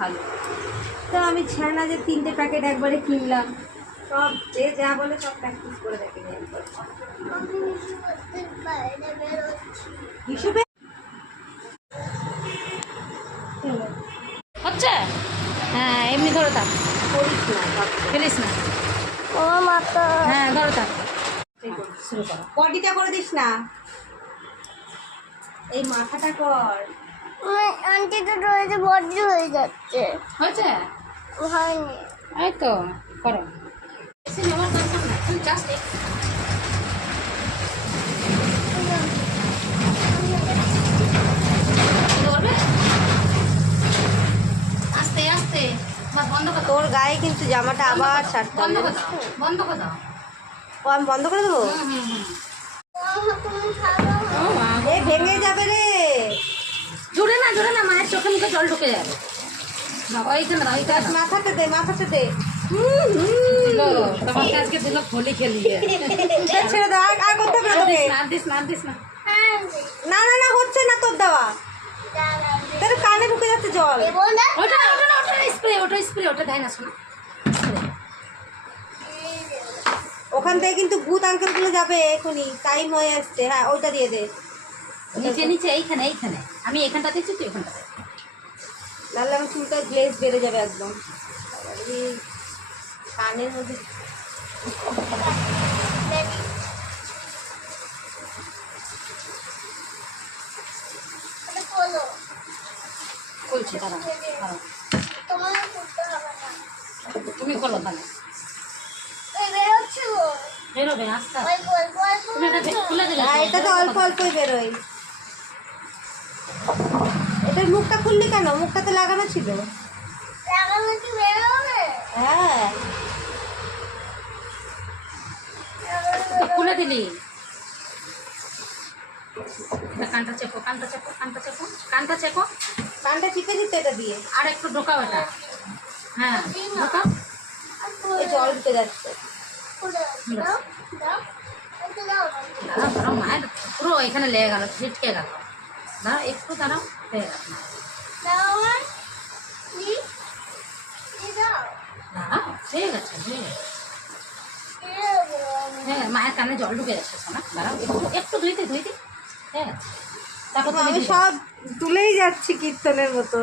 ভালো। তো আমি ছানা যে 3টে প্যাকেট একবারে কিনলাম, সব যে যা বলে সব প্র্যাকটিস করে দেখে নিয়ে হিসেবে হচ্ছে। হ্যাঁ এমনি ধরো থাক, করিস না, ফেলিস না। ও মাথা হ্যাঁ ধরো থাক, শুরু করো। বডিটা করে দিস না, এই মাথাটা কর। আন্টি তো রয়েছে বড্ড হয়ে যাচ্ছে। হয়েছে? হয়নি। এই তো করো। বেশি নেওয়ার দরকার না, তুমি জাস্ট করবে আস্তে আস্তে। বন্ধ করে দাও, তোর গায়ে কিন্তু জামাটা আবার ছাড়তে বন্ধ হবে। করে দাও, বন্ধ করে দাও। ও আমি বন্ধ করে দেবো? তুমি খাবো? ও মা গো। এ ভেঙে যাবে রে। জোরে না জোরে না, মায়ের চোখে মুখে জল ঢুকে যাবে। বাবা এইখানে দাও, এইখানে দাও। মাথাটা দে, মাথাটা দে। তোমাকে আজকে দিল হোলি খেলিয়ে। ছেড়ে দাও, আর করতে হবে না তোকে। আর দিস না, আর দিস না। না না না, হচ্ছে না তোর দেওয়া, তোর কানে ঢুকে যাচ্ছে জল। দেবো না? ওটা ওটা না, ওটা স্প্রে, ওটা স্প্রে, ওটা দেয় না শোনা। ওখান থেকে কিন্তু ভূত আঙ্কেল গুলো যাবে এখনই, টাইম হয়ে আসছে। হ্যাঁ ওইটা দিয়ে দে, নিচে নিচে এইখানে এইখানে, আমি এখানটা দিচ্ছি তুই ওখানটাতে। নাহলে আমার চুলটা গ্লেজ বেড়ে যাবে একদম। এই কানের মধ্যে এটা খোলো। খুলছি, দাঁড়াও দাঁড়াও, তোমার করতে হবে না। তুমি খোলো তাহলে। এই বেরোচ্ছে গো। বেরোবে আস্তে আস্তে। ওই অল্প অল্প তুমি এটা খুলে দিলে। হ্যাঁ, এটা তো অল্প অল্পই বেরোয়। এটার মুখটা খুললি কেন? মুখটা তো লাগানো ছিল। লাগানো কি বেরোবে? হ্যাঁ তো খুলে দিলি। এটা কানটা চেপো, কানটা চেপো, কানটা চেপো, কানটা চেপো। কানটা চিপে দিতে এটা দিয়ে। আর একটু ঢোকাও এটা। হ্যাঁ ঢোকাও। এই জল ঢুকে যাচ্ছে। খুলে দাও দাও একটু দাও না। দাঁড়াও দাঁড়াও, মায়ের পুরো এখানে লেগে গেল, ছিটকে গেল। দাঁড়াও একটু, দাঁড়াও, হয়ে গেল। দাও আমার প্লিজ দাও। দাঁড়াও, হয়ে গেছে, হয়ে গেছে। হ্যাঁ মায়ের কানে জল ঢুকে যাচ্ছে শোনা। দাঁড়াও একটু, একটু ধুইতে ধুইতে। হ্যাঁ তারপর তুমি আমি দিবে। সব তুলেই যাচ্ছি কীর্তনের মতো।